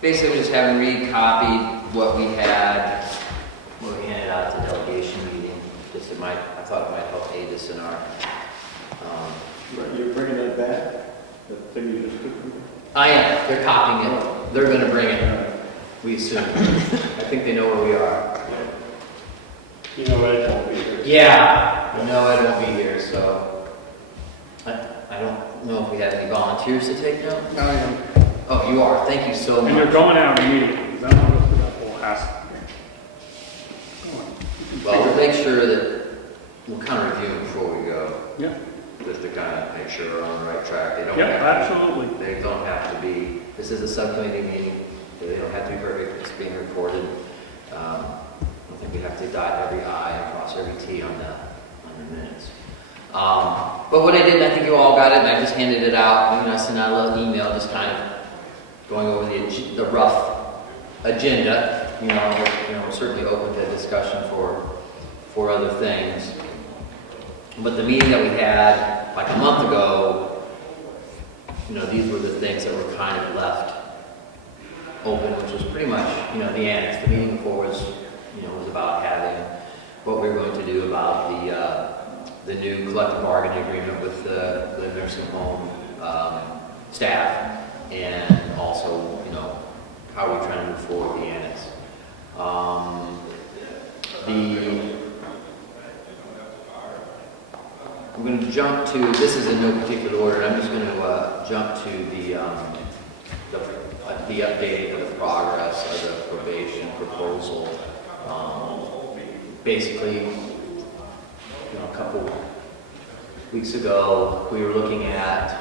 Basically, we just haven't recopied what we handed out at the delegation meeting. Just I thought it might help aid us in our. You're bringing that back? That thing you just took from me? I am. They're copying it. They're going to bring it. We assume. I think they know where we are. You know, Ed won't be here. Yeah. No, Ed won't be here, so I don't know if we have any volunteers to take notes. I am. Oh, you are. Thank you so much. And you're going out immediately, because I don't want to go through that whole hassle. Well, we'll make sure that we'll kind of review them before we go. Yeah. Just to kind of make sure we're on the right track. They don't Yeah, have absolutely. To, they don't have to be, this is a subcommittee meeting. They don't have to be perfect. It's being recorded. I think we have to dot every I and cross every T on the minutes. But what I did, I think you all got it, and I just handed it out. I sent out a little email just kind of going over the rough agenda. We're certainly open to discussion for other things. But the meeting that we had like a month ago, these were the things that were kind of left open, which was pretty much, the annex. The meeting before was about having what we were going to do about the new collective bargaining agreement with the nursing home staff, and also, how are we trying to move forward with the annex. I'm going to jump to, this is in no particular order, I'm just going to jump to the update of the progress of the probation proposal. Basically, a couple weeks ago, we were looking at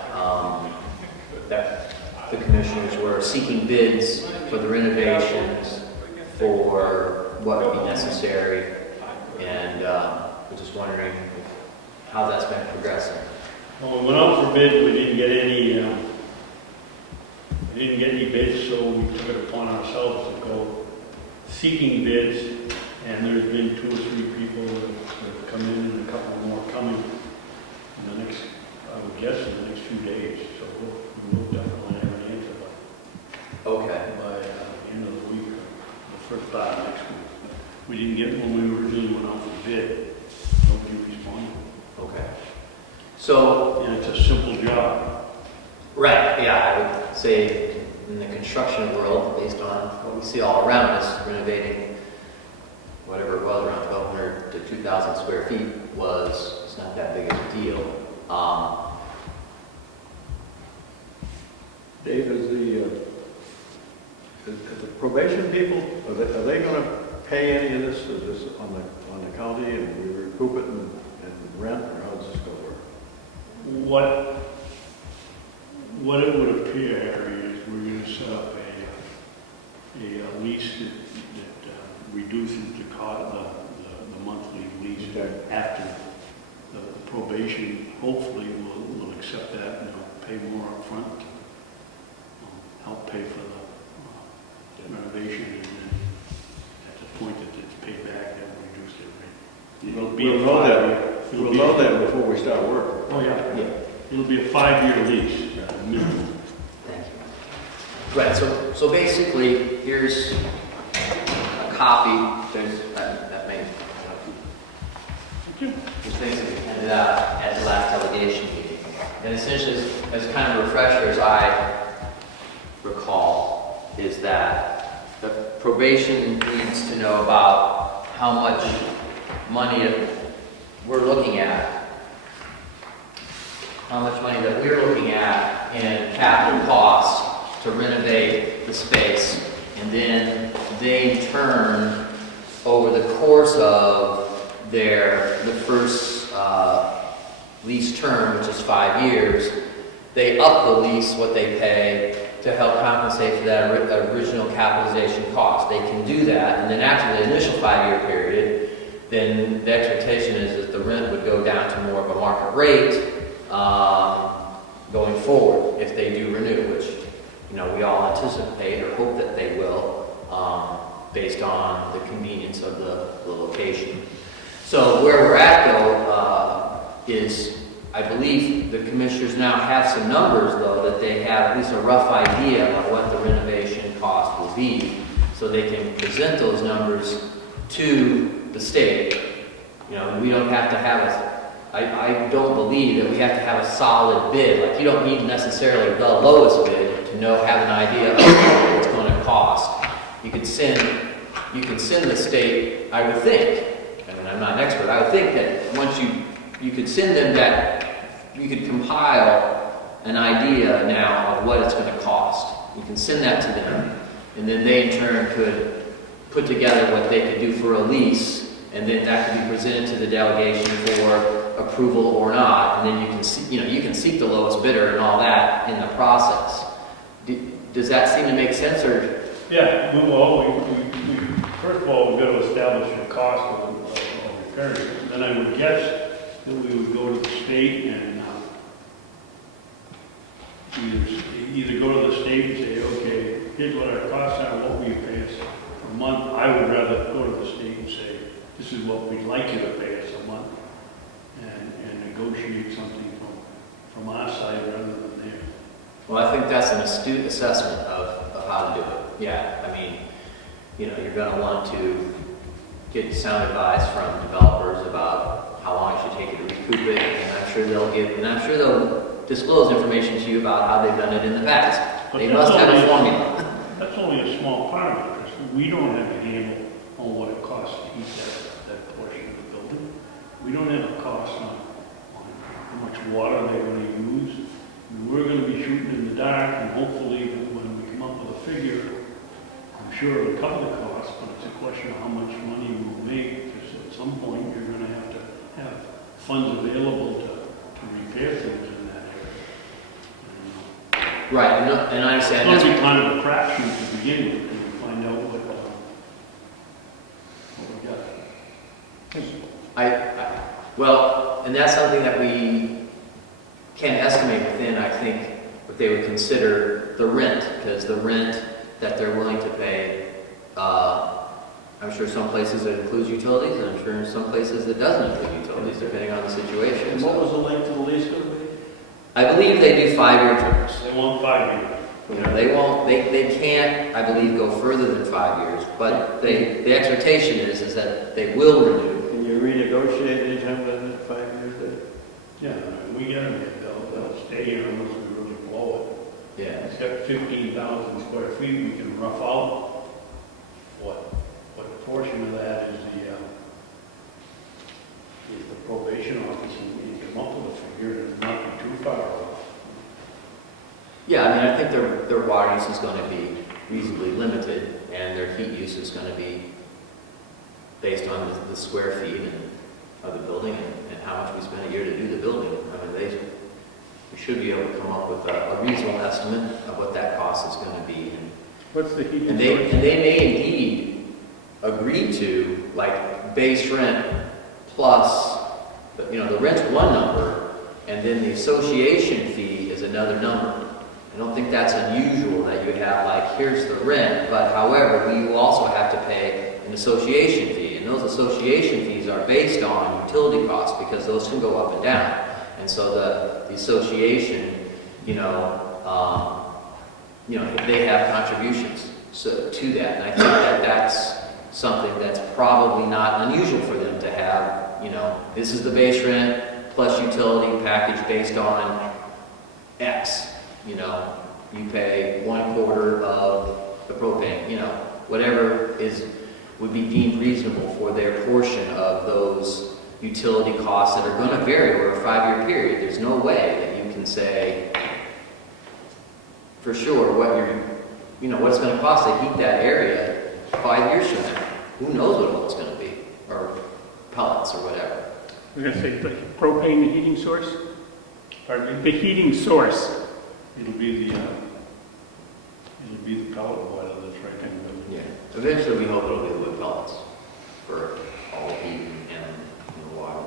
that the commissioners were seeking bids for the renovations for what would be necessary, and we're just wondering how that's been progressing. Well, we went out for bid. We didn't get any bids, so we took it upon ourselves to go seeking bids. And there's been 2 or 3 people that have come in, and a couple more coming in the next, I would guess, in the next few days. So we'll definitely have an answer Okay. by the end of the week, or the first part of next week. We didn't get when we originally went out for bid. Nobody responded. Okay. So, And it's a simple job. right, yeah, I would say in the construction world, based on what we see all around us, renovating whatever it was, around 1,200 to 2,000 square feet it's not that big of a deal. Dave, is the probation people, are they going to pay any of this? Is this on the county, and we recoup it in rent, or how does this go work? What it would appear, Harry, is we're going to set up a lease that reduces the monthly lease. Okay. After the probation, hopefully will accept that and they'll pay more up front, help pay for the renovation, and then at the point that it's paid back, they'll reduce their rate. We'll know that before we start work. Oh, yeah. It'll be a 5-year lease, minimum. Thank you. Right, so basically, here's a copy. There's that may, these things that we handed out at the last delegation meeting. And essentially, as kind of a refresher, as I recall, is that the probation needs to know about how much money we're looking at, in capital costs to renovate the space, and then they in turn, over the course of the first lease term, which is 5 years, they up the lease, what they pay, to help compensate for that original capitalization cost. They can do that, and then after the initial 5-year period, then the expectation is that the rent would go down to more of a market rate going forward if they do renew, which we all anticipate or hope that they will, based on the convenience of the location. So where we're at, though, is I believe the commissioners now have some numbers, though, that they have at least a rough idea of what the renovation cost be, so they can present those numbers to the state. You know, and we don't have to have I don't believe that we have to have a solid bid. Like, you don't need necessarily the lowest bid to have an idea of what it's going to cost. You could send the state, I would think, I mean, I'm not an expert, I would think that once you could send them that, you could compile an idea now of what it's going to cost. You can send that to them, and then they in turn could put together what they could do for a lease, and then that could be presented to the delegation for approval or not, and then you can see, you can seek the lowest bidder and all that in the process. Does that seem to make sense, or? Yeah, well, first of all, we've got to establish the cost of repairing it. Then I would guess that we would go to the state and either go to the state and say, okay, here's what our costs are, what will you pay us a month. I would rather go to the state and say, this is what we'd like you to pay us a month, and negotiate something from our side rather than theirs. Well, I think that's an astute assessment of how to do it. Yeah, I mean, you're going to want to get sound advice from developers about how long it should take you to recoup it, and I'm sure they'll disclose information to you about how they've done it in the past. But they must have a formula. That's only a small part of it, because we don't have a handle on what it costs to heat that portion of the building. We don't have a cost on how much water they're going to use. We're going to be shooting in the dark, and hopefully when we come up with a figure, I'm sure it'll cover the cost, but it's a question of how much money we'll make, because at some point you're going to have funds available to repair things in that area. Right, and I understand It's that's going to be kind of a crapshoot to begin with, and find out what we got. Well, and that's something that we can estimate within, I think, what they would consider the rent, because the rent that they're willing to pay, I'm sure some places it includes utilities, and I'm sure in some places it doesn't include utilities, depending on the situation. And what was the length of the lease going to be? I believe they do 5-year terms. They want 5 years. They can't, I believe, go further than 5 years, but the expectation is that they will renew. Can you renegotiate anytime within 5 years there? Yeah, we get them, they'll stay here unless we really blow it. Yeah. It's got 15,000 square feet, we can rough out what portion of that is the probation office, and you come up with a figure and not be too far off. Yeah, I mean, I think their water use is going to be reasonably limited, and their heat use is going to be based on the square feet of the building and how much we spend a year to do the building. I mean, we should be able to come up with a reasonable estimate of what that cost is going to be. What's the heating And source? they may indeed agree to, like, base rent plus, the rent's one number, and then the association fee is another number. I don't think that's unusual that you have, like, here's the rent, but however, we will also have to pay an association fee. And those association fees are based on utility costs, because those can go up and down. And so the association, they have contributions to that. And I think that that's something that's probably not unusual for them to have. This is the base rent plus utility package based on X. You pay 1/4 of the propane, whatever would be deemed reasonable for their portion of those utility costs that are going to vary over a 5-year period. There's no way that you can say for sure what it's going to cost to heat that area 5 years from now. Who knows what it's going to be, or pellets or whatever. I was going to say, the propane, the heating source? Pardon me? The heating source. It'll be the pellet boiler that's right in the building. Yeah. Eventually, we hope it'll be the wood pellets for all the heat and water.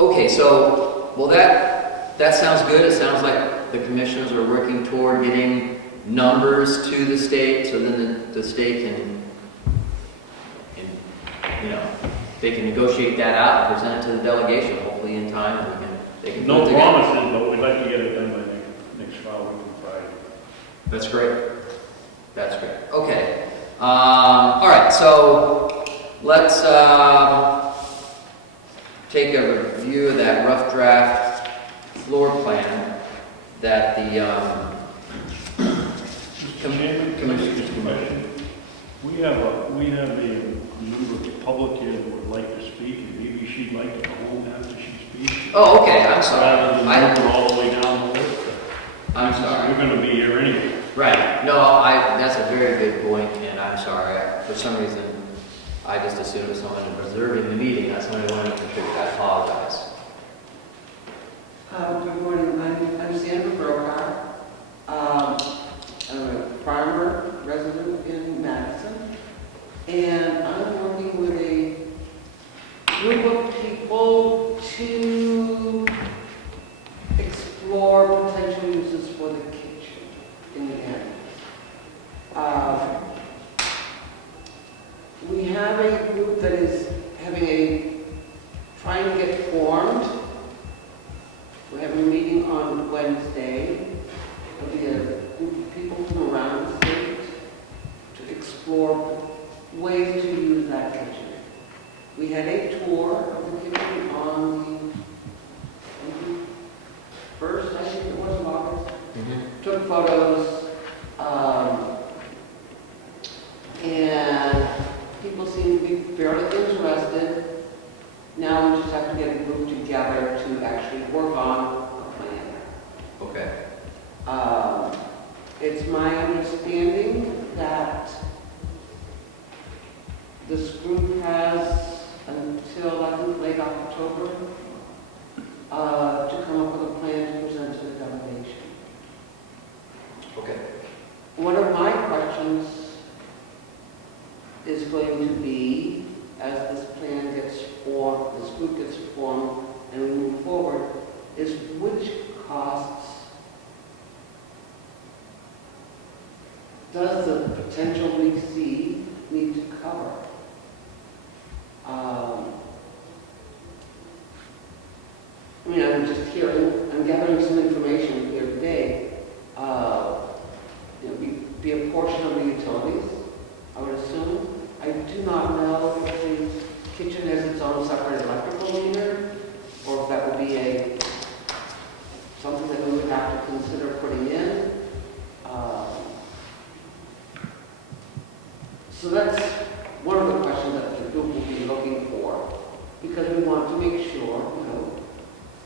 Okay, so that sounds good. It sounds like the commissioners are working toward getting numbers to the state, so then the state can, they can negotiate that out and present it to the delegation, hopefully in time, and they can. No promises, but we'd like to get it done by next Friday. That's great. That's great. Okay. All right, so let's take a review of that rough draft floor plan that the Mr. Chairman, can I ask a question? We have a member of the public here that would like to speak, and maybe she'd like to go home after she speaks. Oh, okay, I'm sorry. Rather than move her all the way down the list. I'm sorry. We're gonna be here anyway. Right. No, that's a very good point, and I'm sorry. For some reason, I just assumed it was someone observing the meeting, not somebody wanting to contribute. I apologize. Good morning, I'm Sandra Brokar. I'm a farmer resident in Madison, and I'm working with a group of people to explore potential uses for the kitchen in the annex. We have a group that is trying to get formed. We're having a meeting on Wednesday. There'll be a group of people from around the state to explore ways to use that kitchen. We had a tour of the kitchen on the first, I think it was, of August. Took photos, and people seem to be fairly interested. Now we just have to get a group together to actually work on a plan. Okay. It's my understanding that this group has until, I think, late October to come up with a plan to present to the delegation. Okay. One of my questions is going to be, as this plan gets formed, this group gets formed, and we move forward, is which costs does the potential leasee need to cover? I mean, I'm gathering some information here today. Be a portion of the utilities, I would assume. I do not know if the kitchen has its own separate electrical meter, or if that would be something that we would have to consider putting in. So that's one of the questions that the group will be looking for, because we want to make sure,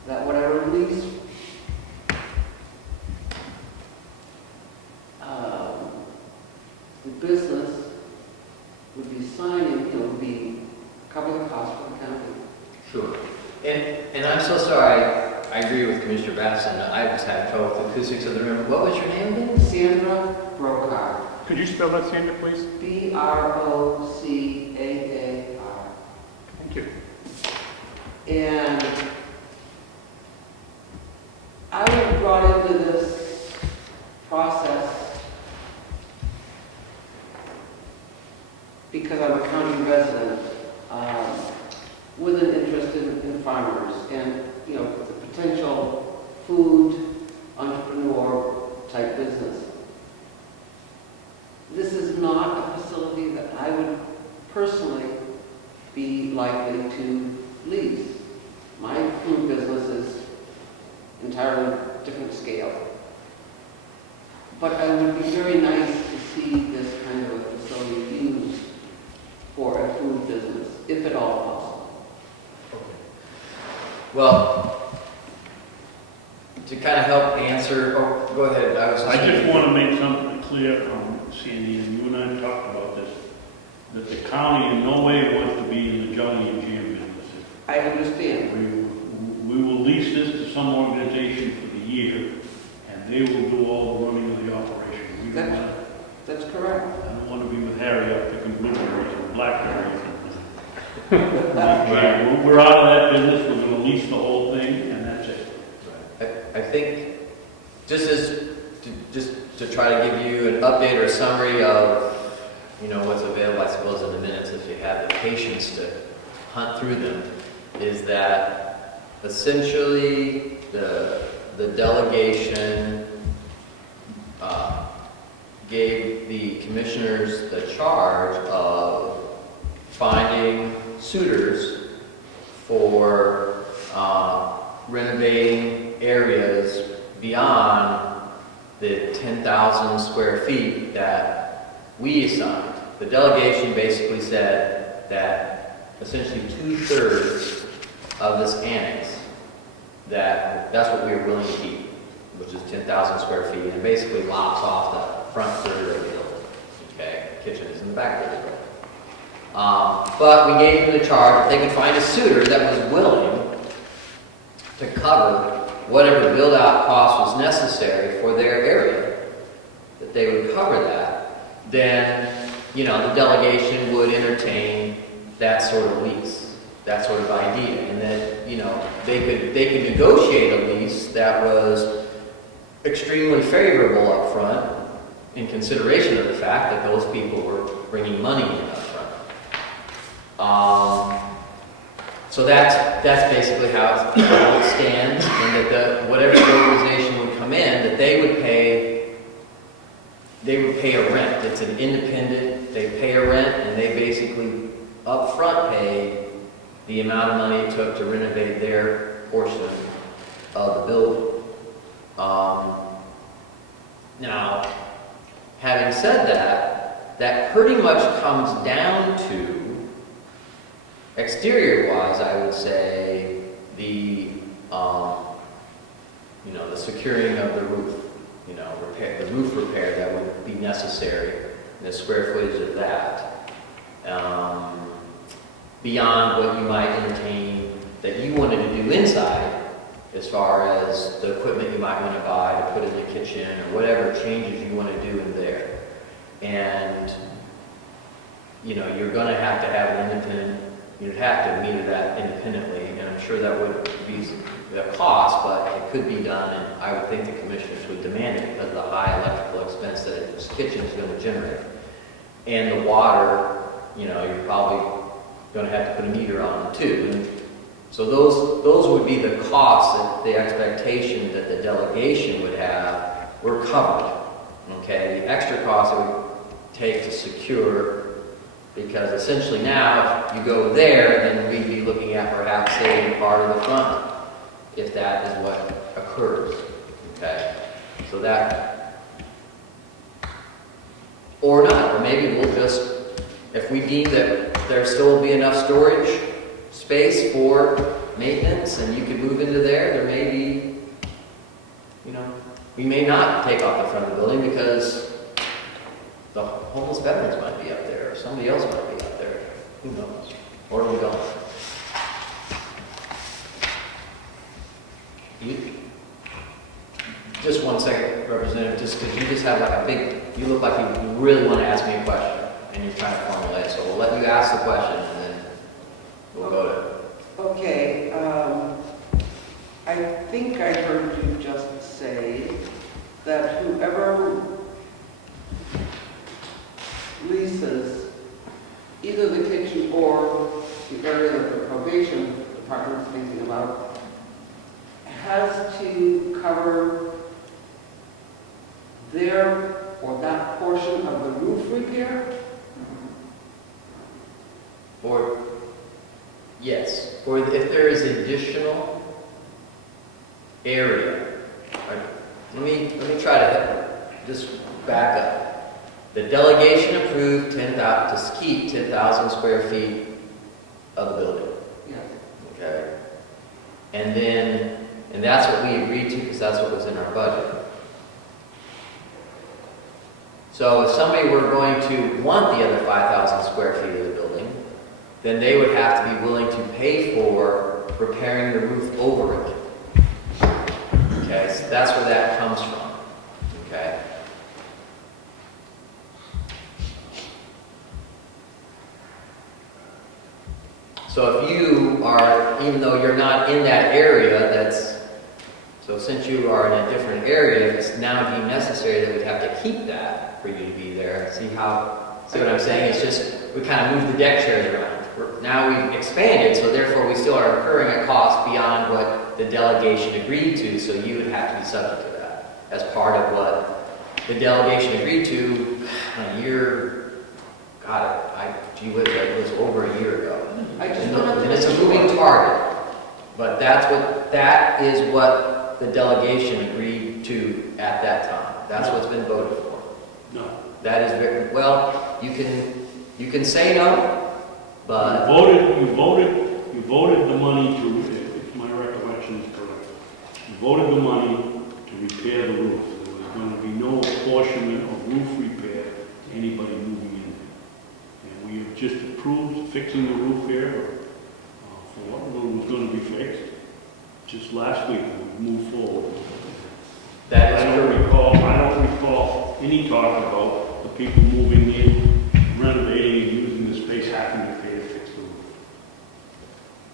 that whatever lease the business would be signing, would be cover the cost for the county. Sure. And I'm so sorry. I agree with Commissioner Basson. I was having trouble with the acoustics of the room. What was your name again? Sandra Brokar. Could you spell that, Sandra, please? Brocaar. Thank you. And I was brought into this process because I'm a county resident with an interest in farmers and, the potential food entrepreneur type business. This is not a facility that I would personally be likely to lease. My food business is entirely different scale. But I would be very nice to see this kind of a facility used for a food business, if at all possible. Well, to kind of help answer, go ahead. I just want to make something clear, Sandy, and you and I talked about this, that the county in no way wants to be in the jelly and jam business. I understand. We will lease this to some organization for the year, and they will do all the running of the operation. We don't want to, That's correct. I don't want to be with Harry up picking blueberries and blackberries. We're out of that business, we're going to lease the whole thing, and that's it. I think just to try to give you an update or a summary of what's available, I suppose, in the minutes, if you have the patience to hunt through them, is that essentially the delegation gave the commissioners the charge of finding suitors for renovating areas beyond the 10,000 square feet that we assigned. The delegation basically said that essentially 2/3 of this annex, that's what we were willing to keep, which is 10,000 square feet, and it basically lops off the front third of the building. Okay, kitchen is in the back of the building. But we gave them the charge, if they could find a suitor that was willing to cover whatever build-out cost was necessary for their area, that they would cover that, then, the delegation would entertain that sort of lease, that sort of idea, and that, they could negotiate a lease that was extremely favorable up front in consideration of the fact that those people were bringing money in up front. So that's basically how it stands, and that whatever the organization would come in, that they would pay a rent. It's an independent, they pay a rent, and they basically up front pay the amount of money it took to renovate their portion of the building. Now, having said that, that pretty much comes down to, exterior-wise, I would say, the securing of the roof, the roof repair that would be necessary, and the square footage of that. Beyond what you might entertain that you wanted to do inside, as far as the equipment you might want to buy to put in the kitchen, or whatever changes you want to do in there. And, you're going to have an independent, you'd have to meter that independently, and I'm sure that would be a cost, but it could be done, and I would think the commissioners would demand it because of the high electrical expense that this kitchen is going to generate. And the water, you're probably going to have to put a meter on too. And so those would be the costs, that the expectation that the delegation would have were covered. Okay, the extra costs it would take to secure, because essentially now, if you go there, then we'd be looking at perhaps saving part of the front, if that is what occurs. Okay, so that, or not, or maybe we'll just, if we deem that there still will be enough storage space for maintenance and you could move into there may be, we may not take off the front of the building because the homeless veterans might be up there, or somebody else might be up there. Who knows? Or we don't. Just one second, Representative, just because you just have like a big, you look like you really want to ask me a question, and you're trying to formulate it, so we'll let you ask the question, and then we'll go to. Okay, I think I heard you just say that whoever leases either the kitchen or the area that the probation department is thinking about has to cover their or that portion of the roof repair? Or, yes, or if there is additional area. Let me try to just back up. The delegation approved to keep 10,000 square feet of the building. Yes. Okay. And that's what we agreed to because that's what was in our budget. So if somebody were going to want the other 5,000 square feet of the building, then they would have to be willing to pay for repairing the roof over it. Okay, so that's where that comes from. Okay. So if you are, even though you're not in that area, so since you are in a different area, if it's now deemed necessary that we'd have to keep that for you to be there. See what I'm saying? It's just, we kind of move the deck chairs around. Now we've expanded, so therefore we still are incurring a cost beyond what the delegation agreed to, so you would have to be subject to that as part of what the delegation agreed to a year, gee whiz, it was over a year ago. I just And want to. and it's a moving target, but that is what the delegation agreed to at that time. That's what's been voted for. No. That is very, well, you can say no, but You voted the money to, if my recollection is correct, you voted the money to repair the roof. There was going to be no apportionment of roof repair to anybody moving in. And we have just approved fixing the roof here, for what was going to be fixed. Just last week, we moved forward. that I is don't recall any talk about the people moving in, renovating, and using the space having to pay to fix the roof.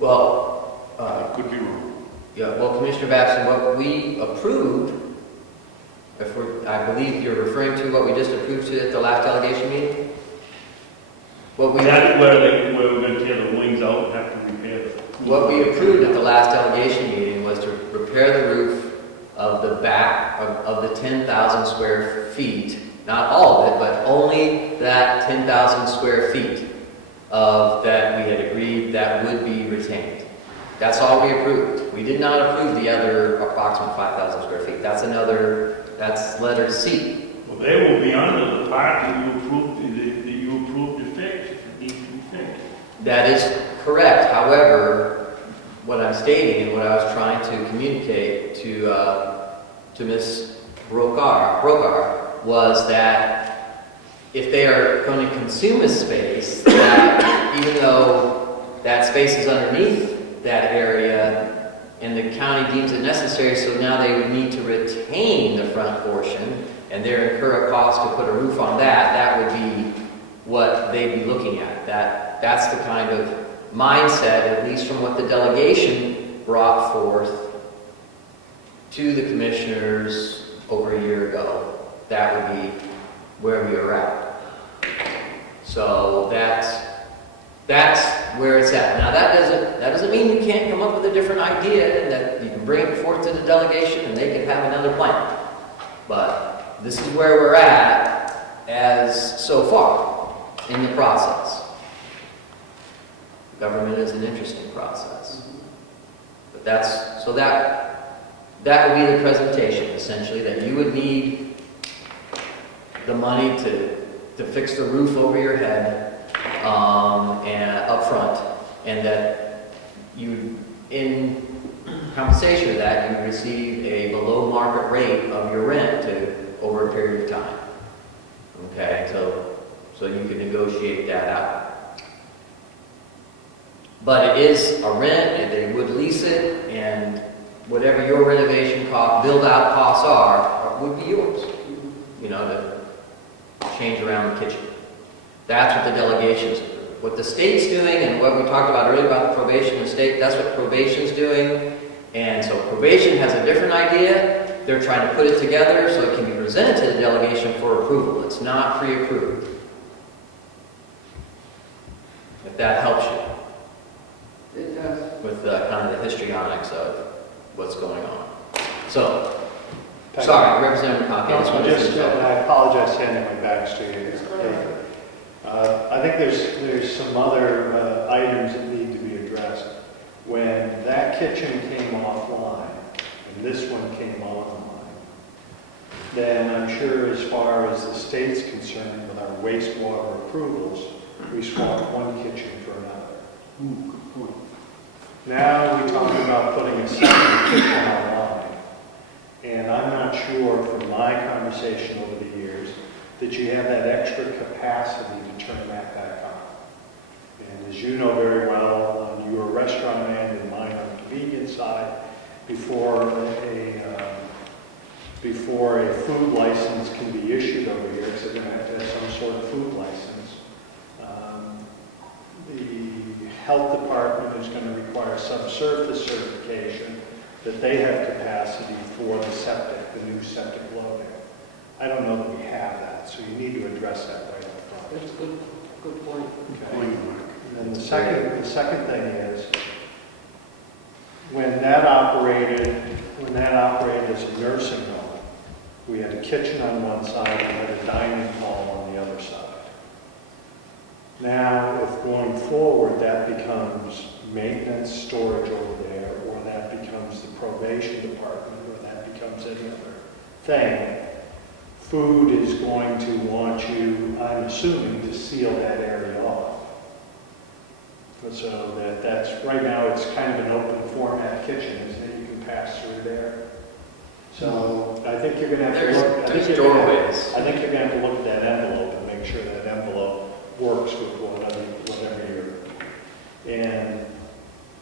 well, I could be wrong. yeah, well, Commissioner Babson, what we approved, I believe you're referring to what we just approved to at the last delegation meeting? That's where we're going to tear the wings out and have to repair them. What we approved at the last delegation meeting was to repair the roof of the back of the 10,000 square feet, not all of it, but only that 10,000 square feet of that we had agreed that would be retained. That's all we approved. We did not approve the other approximate 5,000 square feet. That's letter C. Well, they will be under the part that you approved to fix, if it needs to be fixed. That is correct. However, what I'm stating and what I was trying to communicate to Ms. Brokar was that if they are going to consume a space, that even though that space is underneath that area and the county deems it necessary, so now they would need to retain the front portion and there incur a cost to put a roof on that, that would be what they'd be looking at. That's the kind of mindset, at least from what the delegation brought forth to the commissioners over a year ago. That would be where we are at. So that's where it's at. Now that doesn't mean you can't come up with a different idea and that you can bring it forth to the delegation and they can have another plan. But this is where we're at as so far in the process. Government is an interesting process. But that would be the presentation, essentially, that you would need the money to fix the roof over your head and up front, and that you, in compensation of that, you receive a below market rate of your rent over a period of time. Okay, so you can negotiate that out. But it is a rent, and they would lease it, and whatever your renovation cost, build-out costs are, would be yours. You know, to change around the kitchen. That's what the delegation's doing. What the state's doing, and what we talked about earlier about the probation and state, that's what probation's doing. And so probation has a different idea. They're trying to put it together so it can be presented to the delegation for approval. It's not pre-approved. If that helps you. It does. With kind of the histrionics of what's going on. So, sorry, Representative Coffey. I apologize handing my bags to you. I think there's some other items that need to be addressed. When that kitchen came offline and this one came online, then I'm sure as far as the state's concerned with our wastewater approvals, we swapped one kitchen for another. Good point. Now we talk about putting a second kitchen online. And I'm not sure from my conversation over the years that you have that extra capacity to turn that back on. And as you know very well, on your restaurant end and mine on the convenience side, before a food license can be issued over here, because they're going to have some sort of food license, the health department is going to require subsurface certification that they have capacity for the septic, the new septic loading. I don't know that we have that, so you need to address that right up front. That's a good point. Okay. And then the second thing is, when that operated as a nursing home, We had a kitchen on one side and we had a dining hall on the other side. Now, if going forward that becomes maintenance storage over there, or that becomes the probation department, or that becomes any other thing, food is going to want you, I'm assuming, to seal that area off. So that's, right now it's kind of an open format kitchen, isn't it? You can pass through there. So I think you're gonna have to look. There's doorways. I think you're gonna have to look at that envelope and make sure that envelope works with whatever you're, and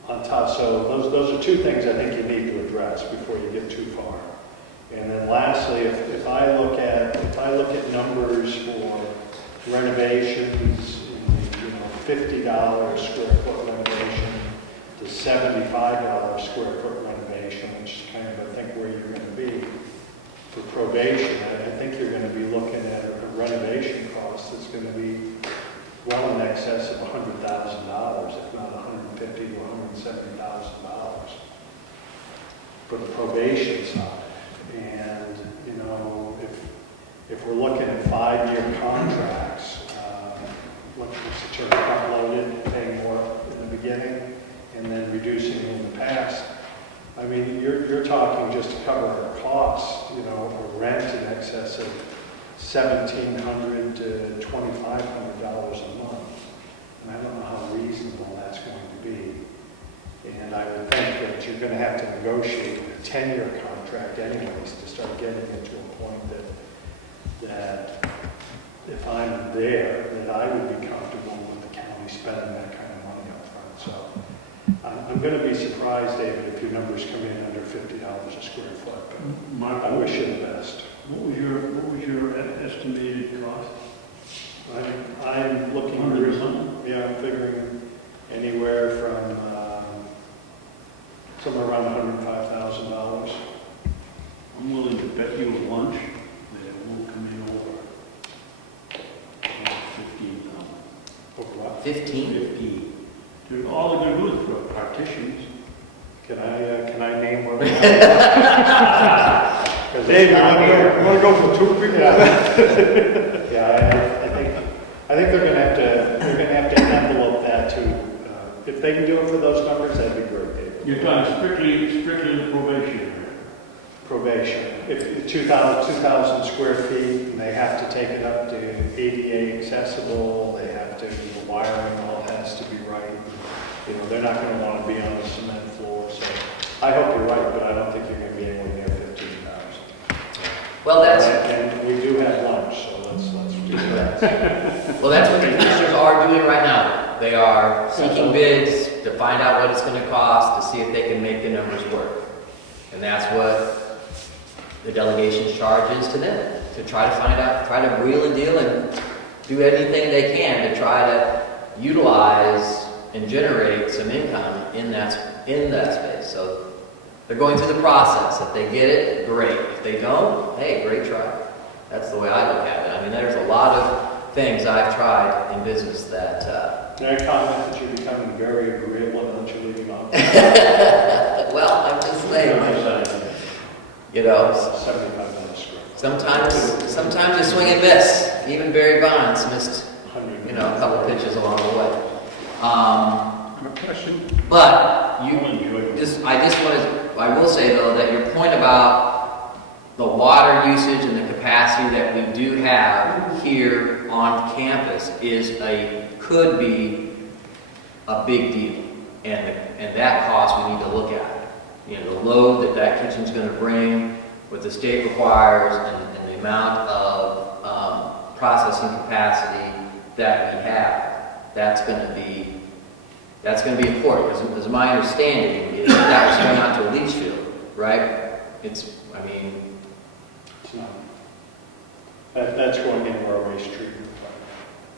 on top, so those are two things I think you need to address before you get too far. And then lastly, if I look at numbers for renovations, $50 a square foot renovation to $75 a square foot renovation, which is kind of, I think, where you're going to be for probation. I think you're going to be looking at a renovation cost that's going to be well in excess of $100,000, if not $150,000 to $170,000 for the probation side. And, if we're looking at 5-year contracts, what's the term, front-loaded, paying more in the beginning, and then reducing in the past. I mean, you're talking just to cover our costs, a rent in excess of $1,700 to $2,500 a month. And I don't know how reasonable that's going to be. And I would think that you're going to have to negotiate a 10-year contract anyways to start getting it to a point that if I'm there, that I would be comfortable with the county spending that kind of money up front. So I'm going to be surprised, David, if your numbers come in under $50 a square foot. But Mark, I wish you the best. what was your estimated cost? I'm looking, 100 or something? yeah, I'm figuring anywhere from somewhere around $105,000. I'm willing to bet you a lunch that it won't come in over 15,000. Over what? 15? 15. All they're going to do is put partitions. Can I name what? Dave, you want to go for 2 people? Yeah, I think they're going to have to envelope that too. If they can do it for those numbers, that'd be great, David. You're talking strictly the probation. Probation. If 2,000 square feet, and they have to take it up to ADA accessible, they have to, the wiring all has to be right. They're not going to want to be on the cement floor. So I hope you're right, but I don't think you're going to be anywhere near 15,000. Well, And we do have lunch, so let's do that. well, that's what the commissioners are doing right now. They are seeking bids to find out what it's going to cost, to see if they can make the numbers work. And that's what the delegation's charge is to them, to try to find out, try to reel a deal and do anything they can to try to utilize and generate some income in that space. So they're going through the process. If they get it, great. If they don't, hey, great try. That's the way I look at it. I mean, there's a lot of things I've tried in business that... Can I comment that you're becoming very agreeable now that you're leaving off? well, I'm just saying, sometimes you swing and miss. Even Barry Bonds missed, a couple pitches along the way. But I will say though that your point about the water usage and the capacity that we do have here on campus could be a big deal, and that cost we need to look at. The load that kitchen's going to bring, what the state requires, and the amount of processing capacity that we have. That's going to be important. Because my understanding is that was going out to a leach field, right? It's not. That's going into our waste treatment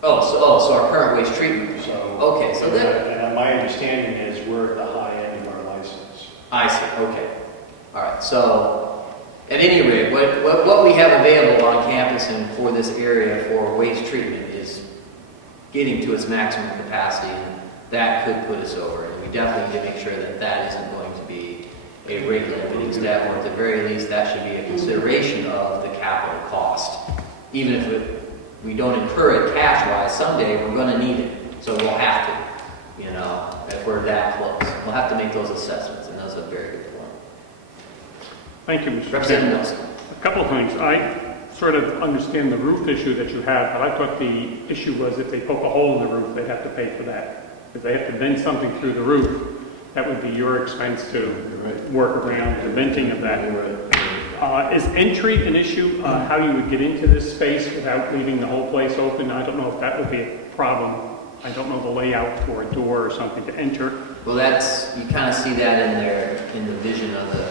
plant. So our current waste treatment. So Okay, so and my understanding is we're at the high end of our license. I see. Okay. All right. So, at any rate, what we have available on campus and for this area for waste treatment is getting to its maximum capacity, and that could put us over. And we definitely need to make sure that that isn't going to be a rate limiting step, or at the very least, that should be a consideration of the capital cost. Even if we don't incur it cash-wise, someday we're gonna need it, so we'll have to, you know, if we're that close. We'll have to make those assessments, and that's a very good point. Thank you, Mr. Representative Chairman. Nelson. A couple of things. I sort of understand the roof issue that you have, but I thought the issue was if they poke a hole in the roof, they'd have to pay for that. If they have to vent something through the roof, that would be your expense to work around the venting of that. Is entry an issue, how you would get into this space without leaving the whole place open? I don't know if that would be a problem. I don't know the layout for a door or something to enter. Well, that's, you kind of see that in there, in the vision of the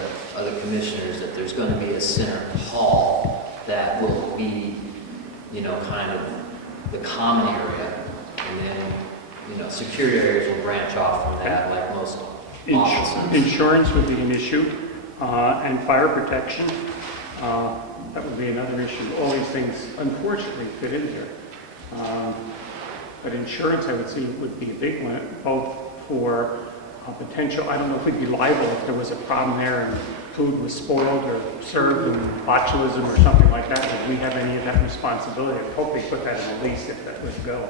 commissioners, that there's going to be a center hall that will be, you know, kind of the common area, and then, you know, security areas will branch off from that, like most offices. Insurance would be an issue, and fire protection, that would be another issue. All these things unfortunately fit in here. But insurance, I would see, would be a big one, both for potential, I don't know if we'd be liable if there was a problem there and food was spoiled or served in botulism or something like that. Would we have any of that responsibility? I hope they put that in the lease if that would go.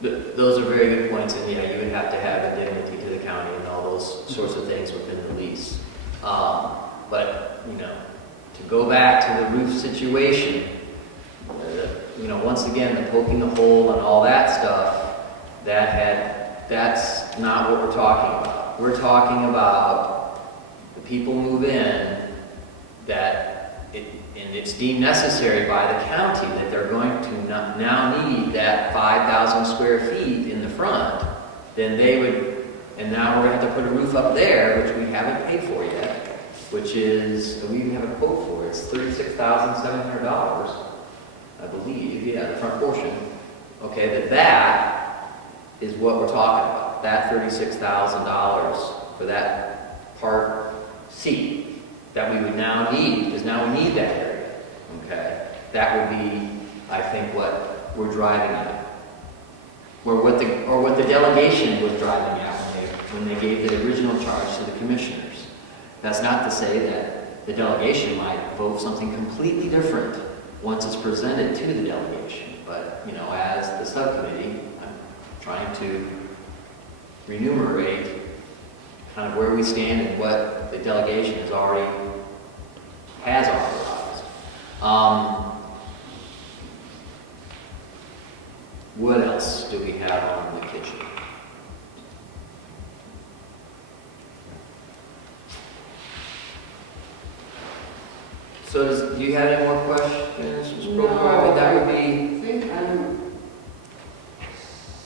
Those are very good points, and yeah, you would have to have indemnity to the county and all those sorts of things within the lease. But, you know, to go back to the roof situation, you know, once again, the poking the hole and all that stuff, that's not what we're talking about. We're talking about the people move in and it's deemed necessary by the county that they're going to now need that 5,000 square feet in the front, then they would, and now we're going to have to put a roof up there, which we haven't paid for yet, which is, we even have a quote for it, it's $36,700, I believe, yeah, the front portion. Okay, that is what we're talking about, that $36,000 for that part C that we would now need, because now we need that area, okay? That would be, I think, what we're driving at, or what the delegation was driving at when they gave the original charge to the commissioners. That's not to say that the delegation might vote something completely different once it's presented to the delegation, but, you know, as the subcommittee, I'm trying to remunerate kind of where we stand and what the delegation has authorized. What else do we have on the kitchen? So do you have any more questions, Ms. No, Proctor? That would be... I think I'm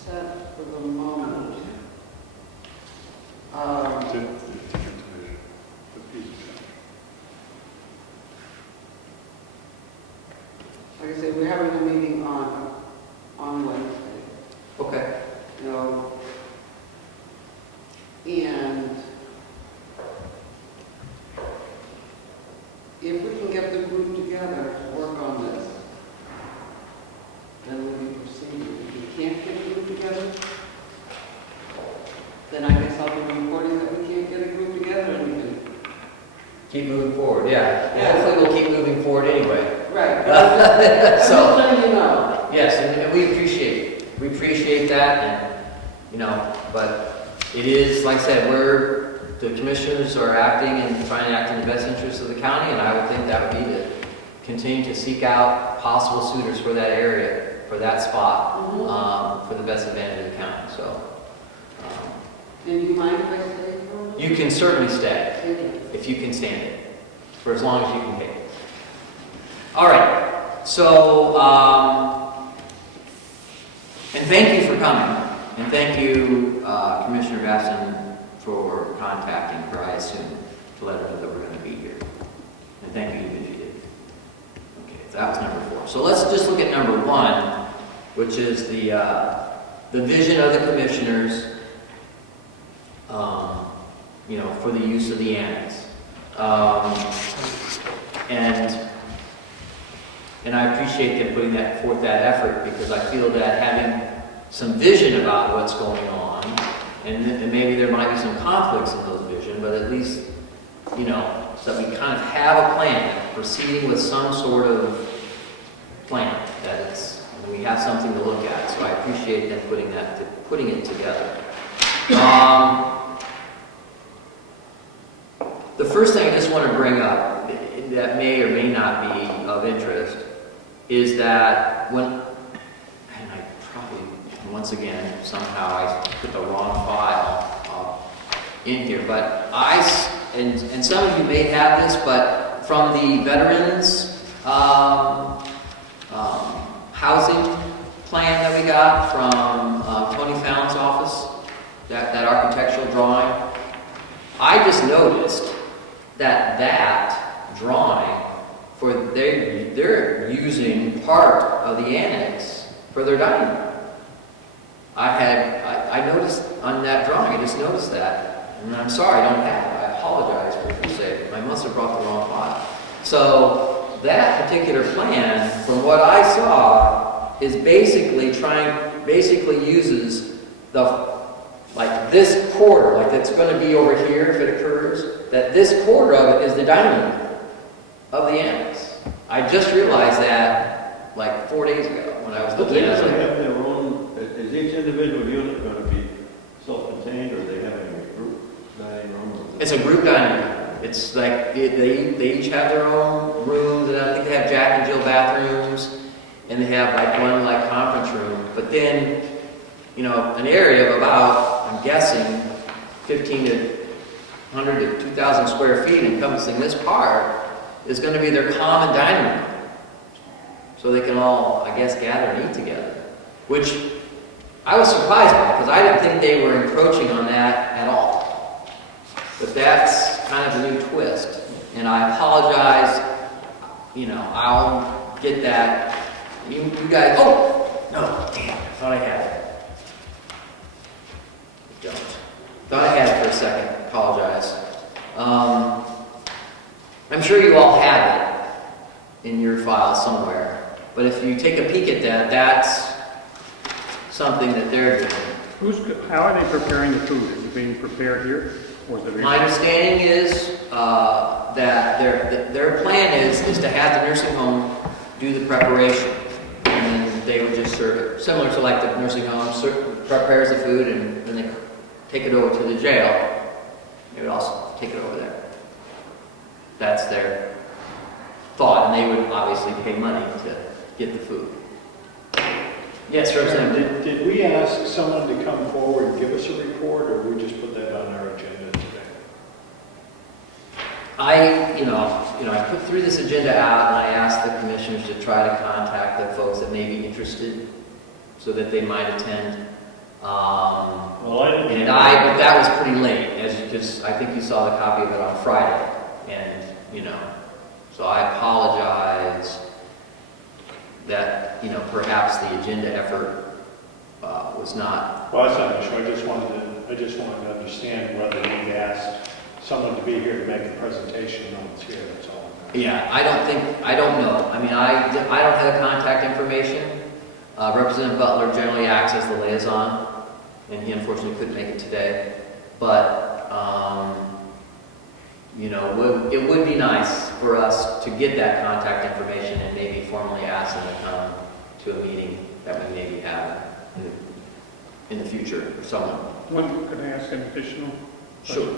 set for the moment. Like I said, we're having a meeting on Wednesday. Okay. You know, and if we can get the group together to work on this, then we'll be proceeding. If we can't get the group together, then I guess I'll be reporting that we can't get a group together and we can. Keep moving forward, yeah. Yeah. Hopefully we'll keep moving forward anyway. Right. So, So, letting you know. yes, and we appreciate it. We appreciate that, and, you know, but it is, like I said, the commissioners are acting and trying to act in the best interest of the county, and I would think that would be to continue to seek out possible suitors for that area, for that spot, for the best advantage of the county, so. Do you mind if I stay for a minute? You can certainly stay, Thank you. if you can stand it, for as long as you can take it. All right, so, and thank you for coming, and thank you, Commissioner Basson, for contacting her, I assume, to let her know that we're going to be here. And thank you, if you did. Okay, so that was number 4. So let's just look at number 1, which is the vision of the commissioners, you know, for the use of the annex. And I appreciate them putting forth that effort, because I feel that having some vision about what's going on, and maybe there might be some conflicts in those vision, but at least you know, so that we kind of have a plan, proceeding with some sort of plan, that it's, and we have something to look at. So I appreciate them putting it together. The first thing I just want to bring up that may or may not be of interest is that when, and I probably, once again, somehow I put the wrong file in here, but and some of you may have this, but from the veterans housing plan that we got from Tony Fallon's office, that architectural drawing, I just noticed that drawing for they're using part of the annex for their dining room. I noticed on that drawing, I just noticed that, and I'm sorry I don't have it. I apologize for saying I must have brought the wrong file. So that particular plan, from what I saw, is basically uses like this quarter, like it's going to be over here if it occurs, that this quarter of it is the dining room of the annex. I just realized that like 4 days ago when I was But looking they at also it. have their own, is each individual unit going to be self-contained, or are they having a group dining room? It's a group dining room. It's like they each have their own rooms, and I think they have Jack and Jill bathrooms, and they have like one like conference room. But then, you know, an area of about, I'm guessing, 100 to 2,000 square feet encompassing this part is going to be their common dining room. So they can all, I guess, gather and eat together. Which I was surprised by, because I didn't think they were encroaching on that at all. But that's kind of a new twist. And I apologize, you know, I'll get that. You guys, oh, no, damn, I thought I had it. I don't. Thought I had it for a second, apologize. I'm sure you all have it in your file somewhere. But if you take a peek at that, that's something that they're doing. How are they preparing the food? Is it being prepared here? Or is it being... My understanding is that their plan is to have the nursing home do the preparation, and then they would just serve it. Similar to like the nursing home prepares the food and then they take it over to the jail. They would also take it over there. That's their thought, and they would obviously pay money to get the food. Yes, Representative. Did we ask someone to come forward and give us a report, or we just put that on our agenda today? I put through this agenda out, and I asked the commissioners to try to contact the folks that may be interested, so that they might attend. Well, I didn't. But that was pretty late, because I think you saw the copy of it on Friday, and so I apologize that perhaps the agenda effort was not. Well, that's not an issue. I just wanted to understand whether we asked someone to be here to make a presentation. No one's here. That's all. Yeah, I don't know. I mean, I don't have the contact information. Representative Butler generally acts as the liaison, and he unfortunately couldn't make it today. But it would be nice for us to get that contact information and maybe formally ask them to come to a meeting that we maybe have in the future for someone. Could I ask an additional? Sure.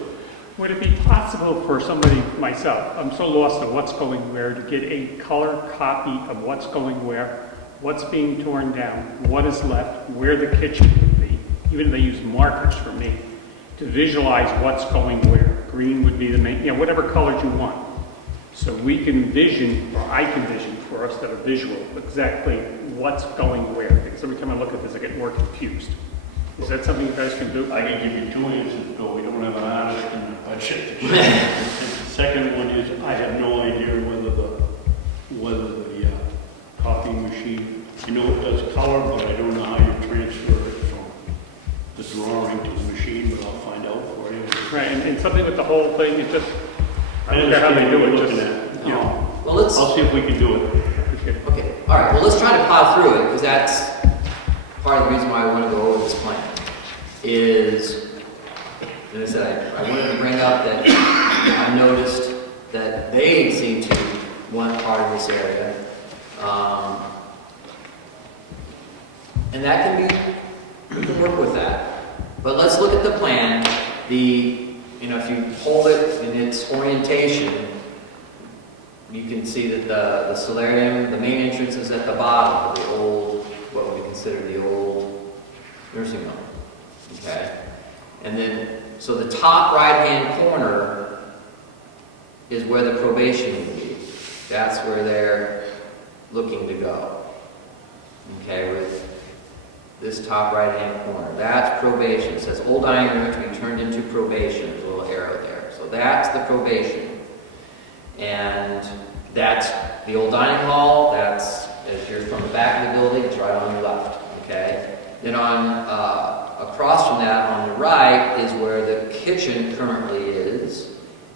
Would it be possible for somebody, myself, I'm so lost on what's going where, to get a color copy of what's going where, what's being torn down, what is left, where the kitchen would be, even if they use markers for me, to visualize what's going where. Green would be the main, whatever colors you want. So we can vision, or I can vision for us that are visual, exactly what's going where. Because every time I look at this, I get more confused. Is that something you guys can do? I can give you 2 answers, but we don't have an artist in the budget. And the second one is, I have no idea whether the copying machine, it does color, but I don't know how you transfer it from the drawing to the machine, but I'll find out for you. Right, and something with the whole thing, it just, I I don't care how they understand do what it, you're just, looking at. Well, I'll see if we can do it. Okay, all right, well, let's try to plow through it, because that's part of the reason why I want to go over this plan. Is, as I said, I wanted to bring up that I noticed that they seem to want part of this area. And that can be, we can work with that. But let's look at the plan. If you hold it in its orientation, you can see that the solarium, the main entrance is at the bottom of the old, what would be considered the old nursing home. Okay? And then, so the top right-hand corner is where the probation would be. That's where they're looking to go. Okay, with this top right-hand corner. That's probation. It says old dining room to be turned into probation. There's a little arrow there. So that's the probation. And that's the old dining hall. That's, as you're from the back of the building, it's right on your left. Okay? Then across from that, on the right, is where the kitchen currently is.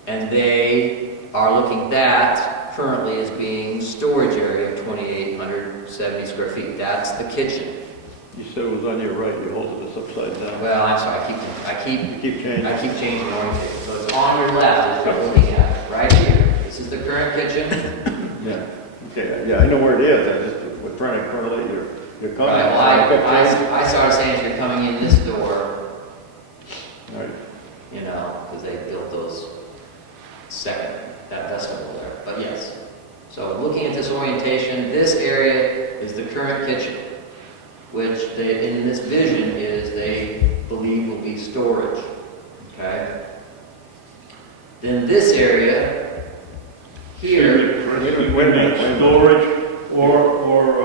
And they are looking at that currently as being storage area of 2,870 square feet. That's the kitchen. You said it was on your right, you hold it upside down. Well, I'm sorry, You keep changing. I keep changing orientation. So it's on your left as you're looking at it, right here. This is the current kitchen. Yeah, okay, yeah, I know where it is, I just, we're trying to correlate your Right, comment. well, I started saying as you're coming in this door, Right. because they built those that vestibule there. But yes. So looking at this orientation, this area is the current kitchen, which in this vision is they believe will be storage. Okay? Then this area here, Wait a minute, storage or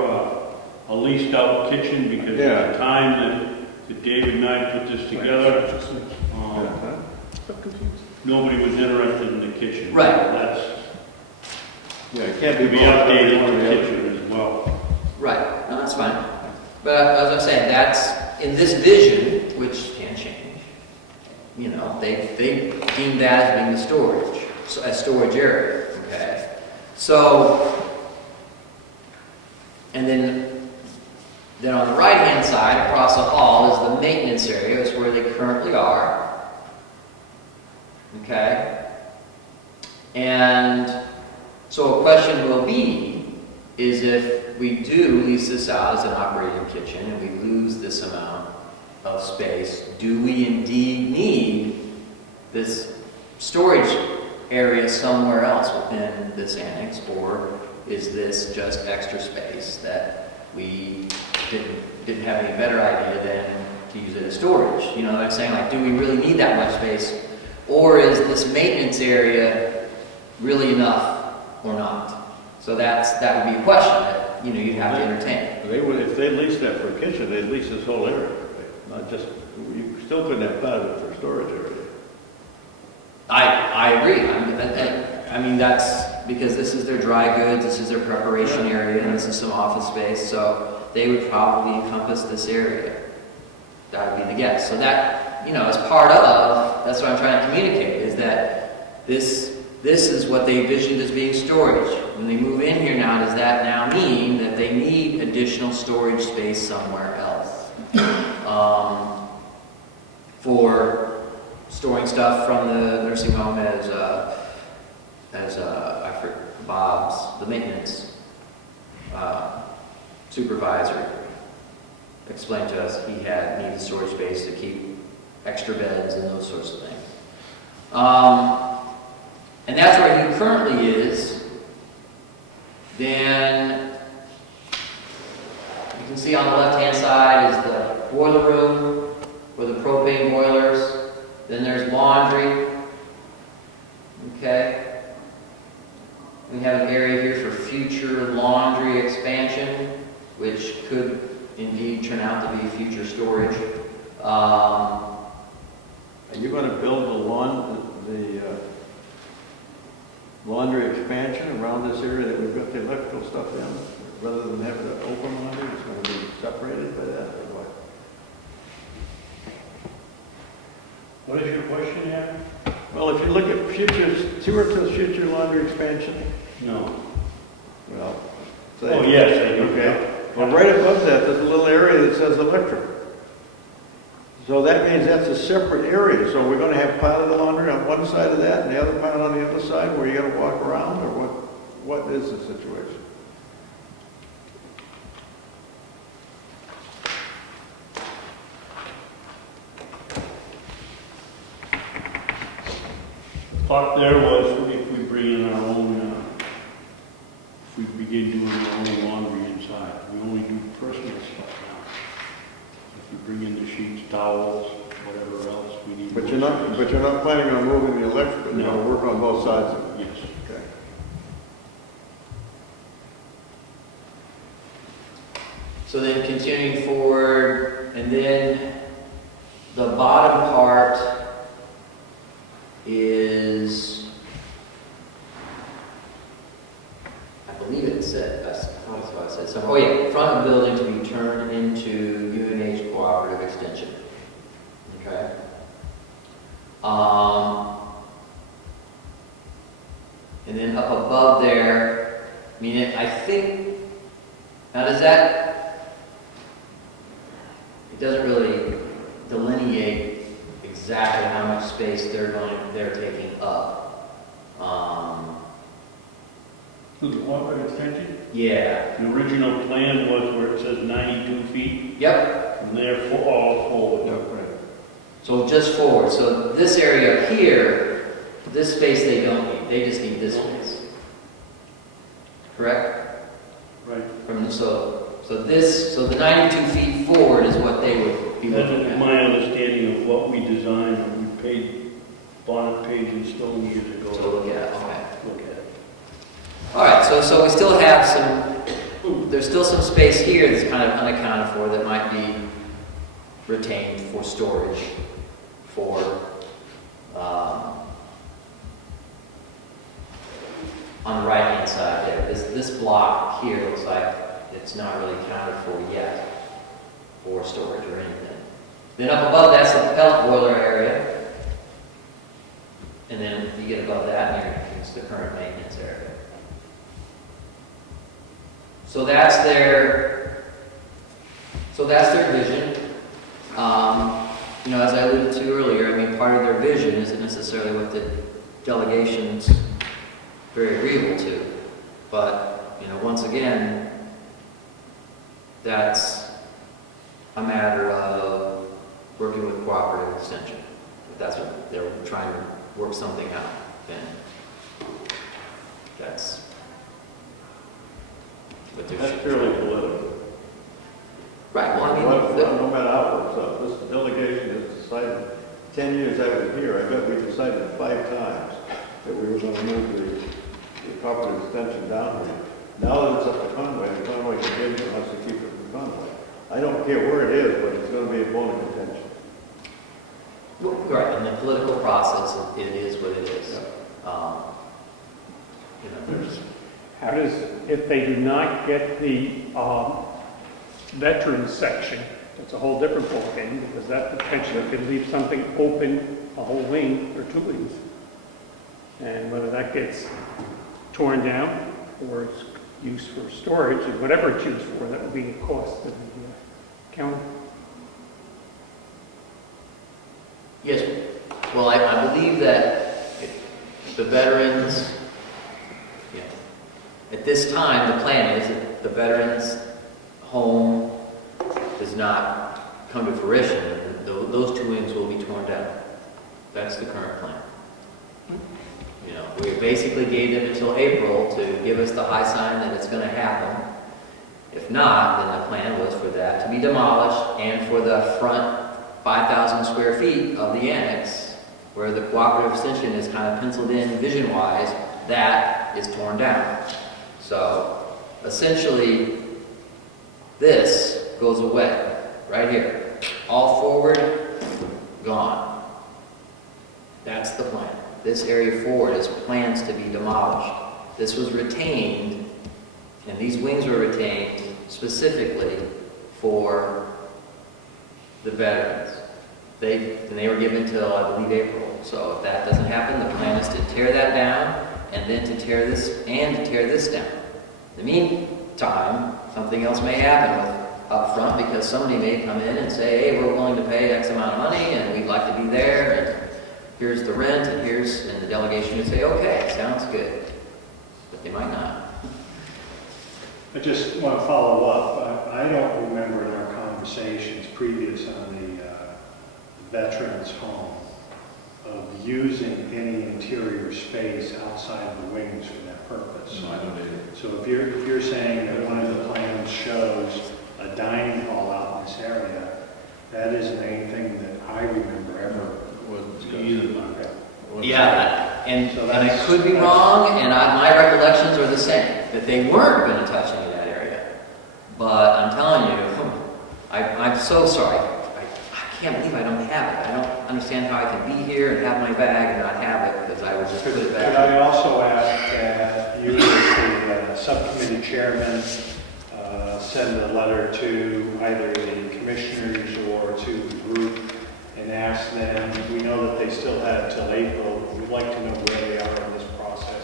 a leased out kitchen, because at the time that David and I put this together, nobody was interested in the kitchen. Right. That's Yeah, it can't to be be updated on to the the kitchen as well. right, no, that's fine. But as I'm saying, that's in this vision, which can change. They deem that as being the storage, a storage area. Okay, so and then on the right-hand side, across the hall, is the maintenance area. Is where they currently are. Okay, and so a question will be, is if we do lease this out as an operating kitchen and we lose this amount of space, do we indeed need this storage area somewhere else within this annex, or is this just extra space that we didn't have any better idea than to use it as storage? You know what I'm saying? Like, do we really need that much space? Or is this maintenance area really enough or not? So that would be a question that you'd have to entertain. They would, if they leased that for a kitchen, they'd lease this whole area, not just, you still couldn't have part of it for storage area. I agree. I mean, that's because this is their dry goods, this is their preparation area, and this is some office space, so they would probably encompass this area. That would be the guess. So that, as part of, that's what I'm trying to communicate, is that this is what they envisioned as being storage. When they move in here now, does that now mean that they need additional storage space somewhere else? For storing stuff from the nursing home as I forget, Bob's, the maintenance supervisor, explained to us he needed storage space to keep extra beds and those sorts of things. And that's where he currently is. Then you can see on the left-hand side is the boiler room for the propane boilers. Then there's laundry. Okay. We have an area here for future laundry expansion, which could indeed turn out to be future storage. Are you going to build the laundry expansion around this area that we've got the electrical stuff in, rather than having it open laundry? It's going to be separated by that, or what? What is your question, Adam? Well, if you look at future laundry expansion, No. well. Oh, yes, I do. Okay. Well, right above that, there's a little area that says electric. So that means that's a separate area, so we're gonna have pilot laundry on one side of that and the other pile on the other side where you gotta walk around, or what is the situation? Thought there was if we bring in our own, if we begin doing our own laundry inside. We only do personal stuff now. If we bring in the sheets, towels, whatever else we need. But you're not planning on moving the electrical, you're gonna work on both sides of it? Yes. Okay. So then continuing forward, and then the bottom part is, I believe it said, I thought that's what I said. So, oh yeah, front of building to be turned into UNH cooperative extension. Okay. And then up above there, I mean, I think, now does that, it doesn't really delineate exactly how much space they're taking up. The cooperative extension? Yeah. The original plan was where it says 92 feet, Yep. and they're all forward. So just forward. So this area up here, this space they don't need. They just need this space. Correct? Right. So the 92 feet forward is what they would be That looking is at. my understanding of what we designed, and we paid Bonnet Page and Stone years ago. So look at, okay. Look at it. All right, so we still have there's still some space here that's kind of unaccounted for that might be retained for storage for, on the right-hand side there. This block here looks like it's not really accounted for yet for storage or anything. Then up above, that's the pellet boiler area. And then if you get above that, it's the current maintenance area. So that's their vision. As I alluded to earlier, I mean, part of their vision isn't necessarily what the delegation's very agreeable to. But, once again, that's a matter of working with cooperative extension. If that's what they're trying to work something out, then that's what they're. That's purely political. Right, well, I mean, No matter how it works out, this delegation has decided, 10 years I was here, I bet we decided 5 times that we were going to move the cooperative extension down here. Now that it's up to Conway, the Conway convention wants to keep it in Conway. I don't care where it is, but it's going to be a bone of contention. right, in the political process, it is what it is. There's How does, if they do not get the veterans section, it's a whole different ballgame, because that potentially could leave something open, a whole wing or 2 wings. And whether that gets torn down or it's used for storage, or whatever it's used for, that would be a cost to the county. Yes, well, I believe that the veterans, at this time, the plan is that the veterans' home does not come to fruition, and those 2 wings will be torn down. That's the current plan. We basically gave them until April to give us the high sign that it's going to happen. If not, then the plan was for that to be demolished, and for the front 5,000 square feet of the annex, where the cooperative extension is kind of penciled in vision-wise, that is torn down. So, essentially, this goes away, right here. All forward, gone. That's the plan. This area forward is plans to be demolished. This was retained, and these wings were retained specifically for the veterans. They were given till, I believe, April. So if that doesn't happen, the plan is to tear that down, and then to tear this down. In the meantime, something else may happen with up front, because somebody may come in and say, hey, we're willing to pay X amount of money, and we'd like to be there, and here's the rent, and the delegation would say, okay, sounds good. But they might not. I just want to follow up. I don't remember in our conversations previous on the veterans home of using any interior space outside of the wings for that purpose. I don't either. So if you're saying that one of the plans shows a dining hall out in this area, that isn't anything that I remember ever. Wasn't discussed. Okay. Yeah, and So I that's- could be wrong, and my recollections are the same, that they weren't going to touch any of that area. But I'm telling you, I'm so sorry. I can't believe I don't have it. I don't understand how I can be here and have my bag and not have it, because I would just put it Could back. I also ask that you, as the subcommittee chairman, send a letter to either the commissioners or to the group and ask them, we know that they still have till April, we'd like to know where they are in this process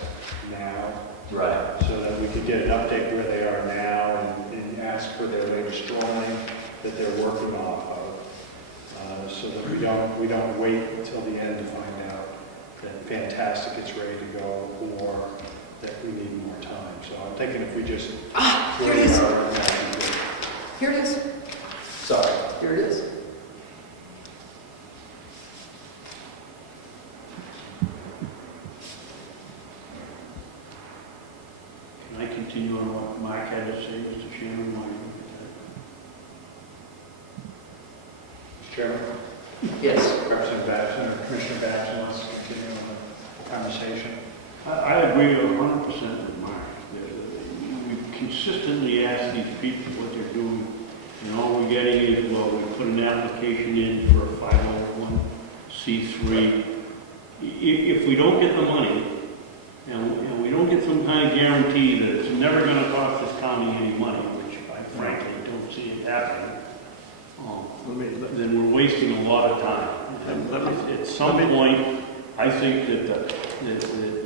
now, Right. so that we could get an update where they are now and ask for their latest drawing that they're working off of, so that we don't wait until the end to find out that Fantastic is ready to go or that we need more time. So I'm thinking if we just Here it is. wait our that'd be good. Here it is. Sorry. Here it is. Can I continue on what Mark had to say, Mr. Chairman? Mr. Chairman, Yes. Representative Batson or Commissioner Batson wants to continue on the conversation. I agree 100% with Mark. We consistently ask these people what they're doing, and all we're getting is, well, we put an application in for a 501c3. If we don't get the money, and we don't get some kind of guarantee that it's never going to cost this county any money, which I frankly don't see it happening, then we're wasting a lot of time. And at some point, I think that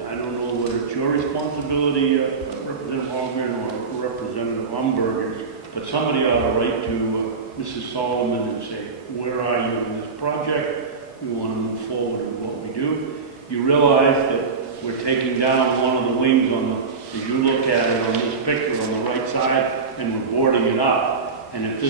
I don't know whether it's your responsibility, Representative Holmgren or Representative Umberger, but somebody ought to write to Mrs. Solomon and say, where are you in this project? We want to move forward with what we do. You realize that we're taking down one of the wings on the, as you look at it on this picture on the right side, and we're boarding it up. And if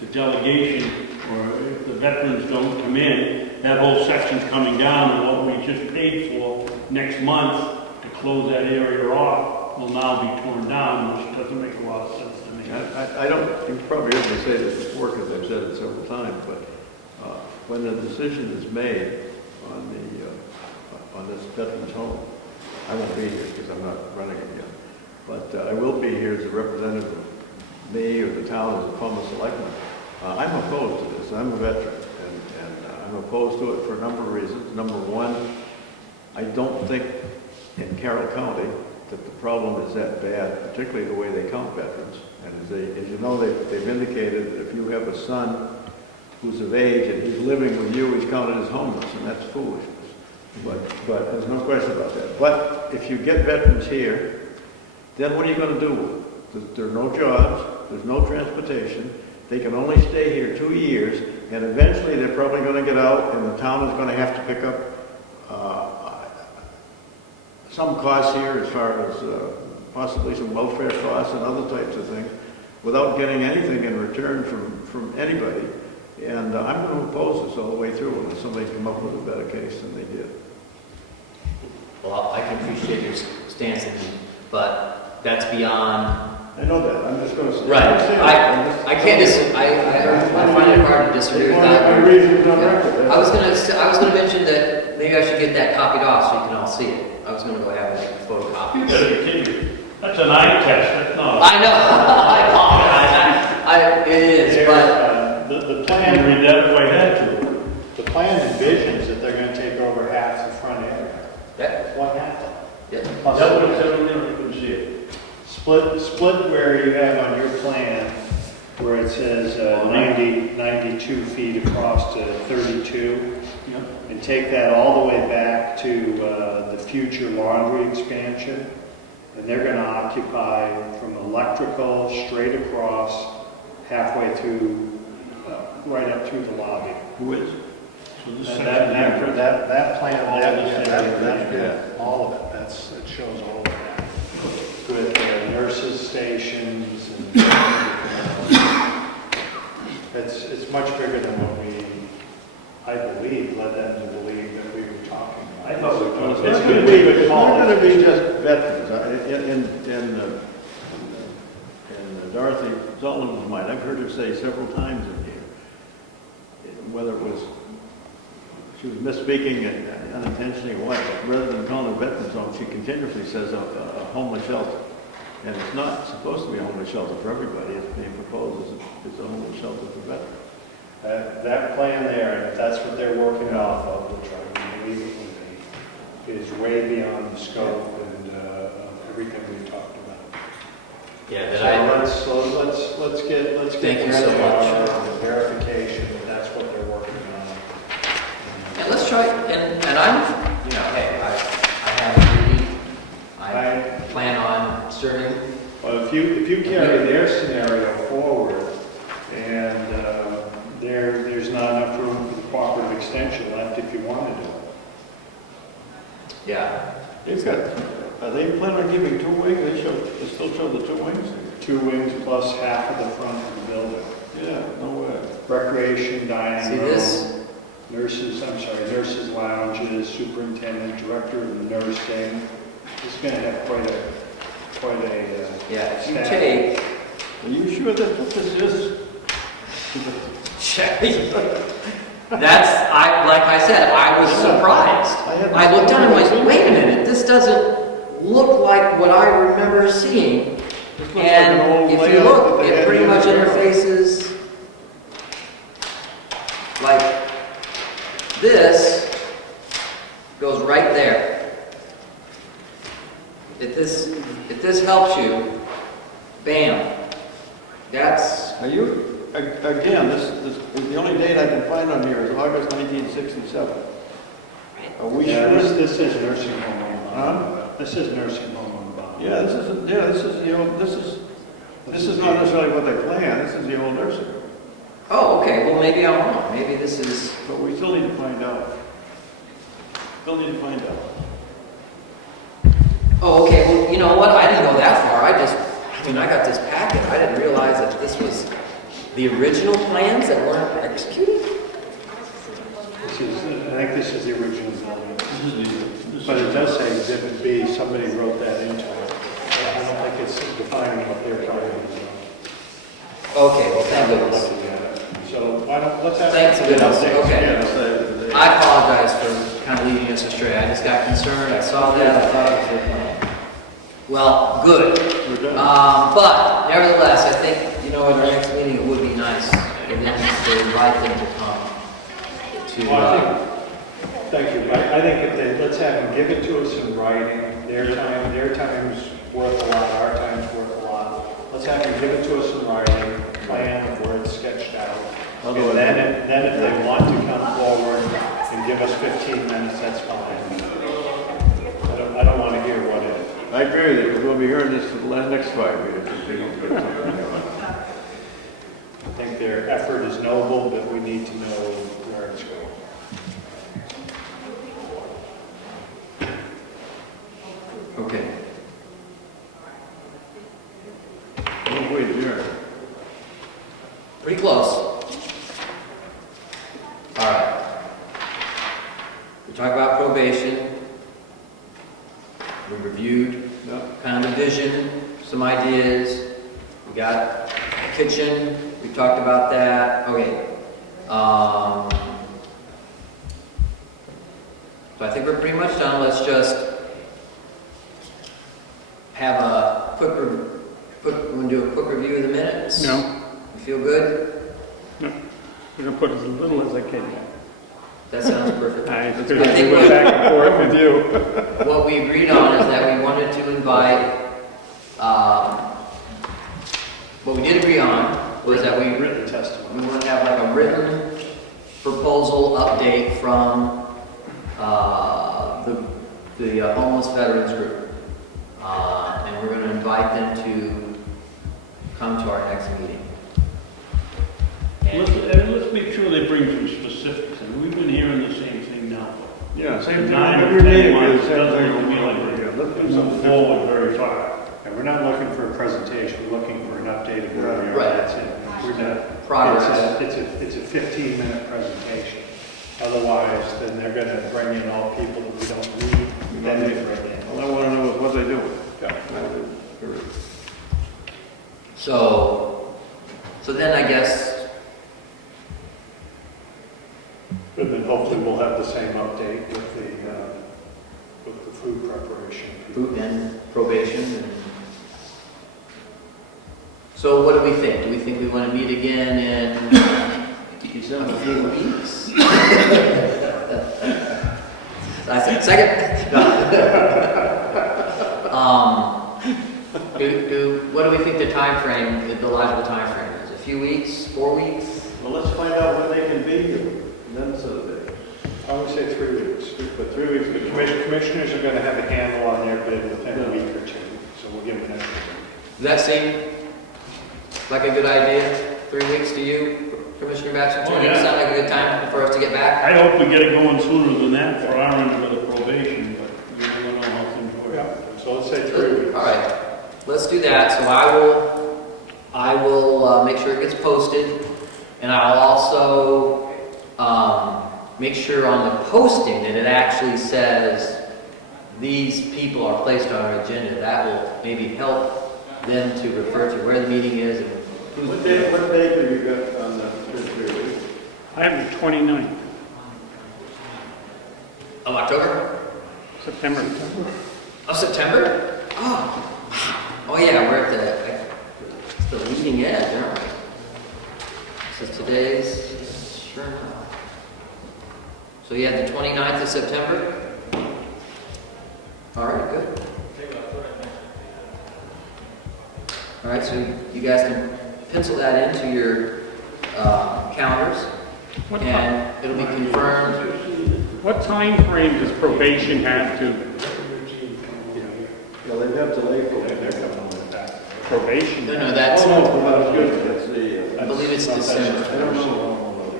the delegation or if the veterans don't come in, that whole section's coming down, and what we just paid for next month to close that area off will now be torn down, which doesn't make a lot of sense to me. I don't, you've probably heard me say this before because I've said it several times, but when the decision is made on this veterans home, I won't be here because I'm not running it yet, but I will be here as a representative of me or the town as a former selectman. I'm opposed to this. I'm a veteran, and I'm opposed to it for a number of reasons. Number one, I don't think in Carroll County that the problem is that bad, particularly the way they count veterans. And as you know, they've indicated that if you have a son who's of age and he's living with you, he's counted as homeless, and that's foolishness. But there's no question about that. But if you get veterans here, then what are you going to do? There are no jobs, there's no transportation, they can only stay here 2 years, and eventually they're probably going to get out, and the town is going to have to pick up some costs here as far as possibly some welfare costs and other types of things, without getting anything in return from anybody. And I'm going to oppose this all the way through unless somebody come up with a better case than they did. Well, I can appreciate your stance, but that's beyond. I know that. I'm just going to say. Right. I can't I find it hard to disagree with that. My reasons on Yeah. record. I was gonna mention that maybe I should get that copied off so you can all see it. I was gonna go have a You photocopy. gotta be kidding. That's an eye test, that's not. I know. I apologize. It is, but The I plan, can read that if I had to. the plan envisions that they're going to take over half the front area. that, One half. yeah. Plus That would have said on there, I couldn't see it. Split where you have on your plan, where it says 92 feet across to 32, Yep. and take that all the way back to the future laundry expansion, and they're going to occupy from electrical straight across halfway through, right up through the lobby. Who is? So this And section that here, plan, All that, of this yeah, area, all of it, it shows all of that. With nurses' stations and everything else. It's much bigger than what I believe, led them to believe that we were talking about. I thought we were talking. It's It's gonna going be, to be, it's not going to be just veterans. In Dorothy Sullivan's mind, I've heard her say several times in here, whether it was, she was misspeaking unintentionally or what, but rather than calling it a veterans home, she continuously says a homeless shelter. And it's not supposed to be a homeless shelter for everybody. It's being proposed as a homeless shelter for veterans. That plan there, and if that's what they're working off of, which I believe it would be, is way beyond the scope and of everything we've talked about. Yeah, So let's get Thank you where so they much. are, the verification that that's what they're working on. and let's try, and I'm, hey, I have a duty. I plan on serving. Well, if you carry their scenario forward, and there's not enough room for the cooperative extension left if you want to do it. Yeah. They've got, are they planning on giving two wings? They still show the two wings? 2 wings plus half of the front of the building. Yeah, no way. Recreation, dining See room, this? nurses lounges, superintendent, director of nursing. It's going to have quite a Yeah, if you staff. take, Are you sure that's what this is? check. Like I said, I was surprised. I looked down and went, wait a minute, this doesn't look like what I remember seeing. This looks like an And old if you layout look, that they it had pretty much years ago. interfaces like this, goes right there. If this helps you, bam, that's, Are you, again, the only date I can find on here is August 1967. Are we Yeah, sure? this is nursing home on Huh? bond. This is nursing home on bond. Yeah, this is not necessarily what they planned, this is the old nursing home. oh, okay, well, maybe I'm wrong. Maybe this is, But we still need to find out. Still need to find out. oh, okay, well, you know what? I didn't go that far. I got this packet. I didn't realize that this was the original plans that weren't executed. I think this is the original building. But it does say Exhibit B, somebody wrote that into it. I don't think it's defining what they're trying to do. Okay, well, thank goodness. So let's have. Thanks for goodness, okay. Yeah, so I apologize for kind of leading us astray. I just got concerned. I saw that. I thought it was their plan. Well, good. we're done. But nevertheless, I think, at our next meeting, it would be nice for them to invite them to come to, Well, thank you. I think let's have them give it to us in writing. Their time's worth a lot, our time's worth a lot. Let's have them give it to us in writing, plan of where it's sketched out. And then if they want to come forward and give us 15 minutes, that's fine. I don't want to hear what it is. I agree with you, because we'll be hearing this for the next 5 years. I think their effort is noble, but we need to know where it's going. okay. Move we adjourn. Pretty close. All right. We talked about probation. We reviewed kind of the vision, some ideas. We got a kitchen. We talked about that. Okay. So I think we're pretty much done. Let's just have a we're going to do a quick review of the minutes. No, You feel good? I'm going to put as little as I can. That sounds perfect. I think think we're back and forth with you. What we agreed on is that we wanted to invite, what we did agree on was that we Written testimony. want to have like a written proposal update from the homeless veterans group. And we're going to invite them to come to our next meeting. Let's make sure they bring some specifics, and we've been hearing the same thing now. Yeah, same thing. Nine or Every 10 meeting months, is it doesn't something. look to me like we're Let's do moving something forward very far. And we're not looking for a presentation, we're looking for an update of where we are, Right. that's it. We're not, Progress. it's a 15-minute presentation. Otherwise, then they're gonna bring in all people that we don't need, then they bring in. All I want to know is what they do. So then I guess, And then hopefully we'll have the same update with the food preparation. food and probation. And so what do we think? Do we think we want to meet again in a few weeks? I said second. What do we think the time frame, the logical time frame is? A few weeks, 4 weeks? Well, let's find out when they can be here, and then set a date. I would say 3 weeks. But 3 weeks, The commissioners are gonna have a handle on their bid within a week or two, so we'll give them that. Does that seem like a good idea? 3 weeks to you, Commissioner Batson? 2 Oh, weeks yeah. sound like a good time for us to get back? I hope we get it going sooner than that for our end of the probation, but you never know how things work. So let's say 3 weeks. All right, let's do that. So I will make sure it gets posted, and I'll also make sure on the posting that it actually says these people are placed on our agenda. That will maybe help them to refer to where the meeting is and who's. what date have you got on the 3 weeks? I have the 29th, Of October? September. Of September? Oh, oh yeah, we're at the leading edge, aren't we? So today's, sure enough. So you had the 29th of September? All right, good. All right, so you guys can pencil that into your calendars, What and it'll be confirmed. What time frame does probation have to Yeah, they have to lay for They're coming with that. probation? No, that's, Oh, no, that was good. That's the, I believe it's December. I don't know.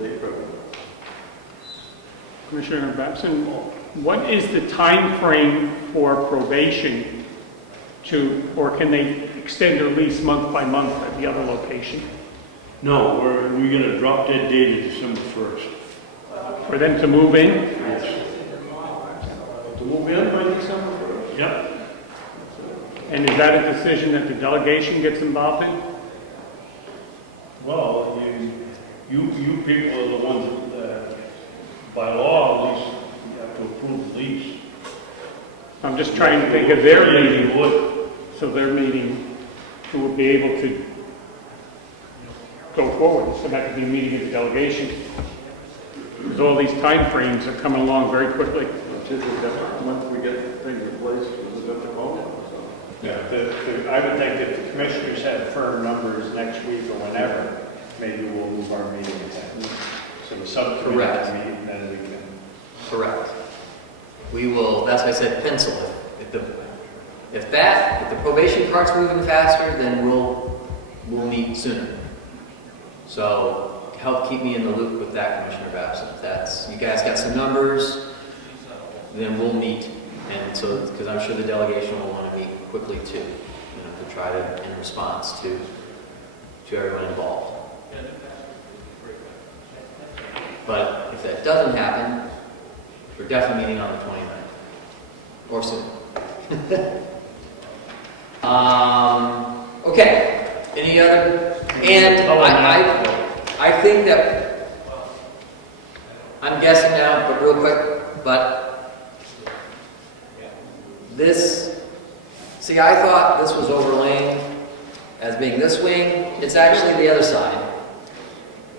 They probably. Commissioner Babson, what is the time frame for probation to, or can they extend their lease month by month at the other location? No, we're gonna drop that date of December 1st. For them to move in? Yes. To move in by December 1st? Yep. And is that a decision that the delegation gets involved in? Well, you people are the ones that, by law, at least, you have to approve the lease. I'm just trying to think of their Yeah, meeting, you would. so their meeting, who would be able to go forward. So that could be a meeting of the delegation. Because all these time frames are coming along very quickly. Once we get things in place, we'll get the Comeau, so. Yeah, I would think if the commissioners had firm numbers next week or whenever, maybe we'll move our meeting ahead. So the subcommittee Correct. can meet, and then we can. Correct. We will, that's why I said pencil it. If the probation part's moving faster, then we'll meet sooner. So help keep me in the loop with that, Commissioner Babson. If that's, you guys got some numbers, then we'll meet. And so, because I'm sure the delegation will want to meet quickly too, to try to, in response to everyone involved. But if that doesn't happen, we're definitely meeting on the 29th, or soon. Okay, any other, and I think that, I'm guessing now, but real quick, but this, see, I thought this was overlaying as being this wing, it's actually the other side.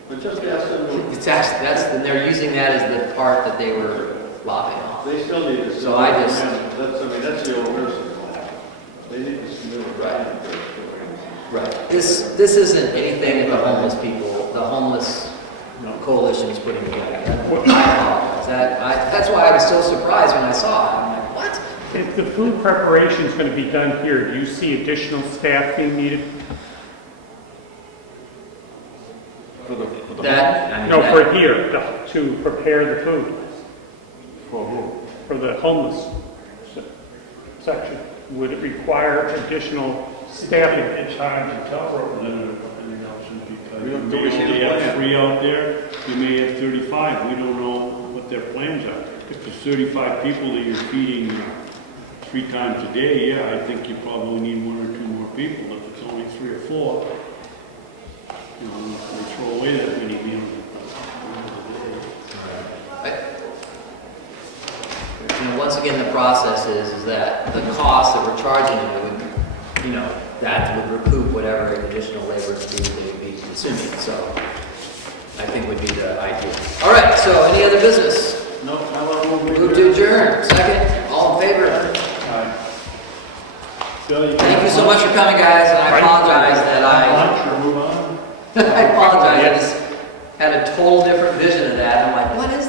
But just ask them, It's actually, and they're using that as the part that they were lopping off. they still need to. So I just- That's the old nursing home. They need to submit a Right. plan first. Right. This isn't anything that the homeless people, the homeless coalition is putting together. I apologize. That's why I was so surprised when I saw it. I'm like, what? If the food preparation is going to be done here, do you see additional staff being needed? that, I mean, No, that- for here, to prepare the food For who? for the homeless section. Would it require additional staffing? It's hard to tell, Representative Nelson, because We you don't do may it only either way. have 3 out there, you may have 35, we don't know what their plans are. If there's 35 people that you're feeding 3 times a day, yeah, I think you probably need 1 or 2 more people. If it's only 3 or 4, you know, we throw away that many meals. You know, once again, the process is that the cost that we're charging them would, you know, that would recoup whatever additional labor fees they would be consuming, so I think would be the idea. All right, so any other business? No, I want to Move to adjourn, second, all in favor? Thank you so much for coming, guys, and I apologize that Lunch or move on? I apologize, I just had a total different vision of that, I'm like, what is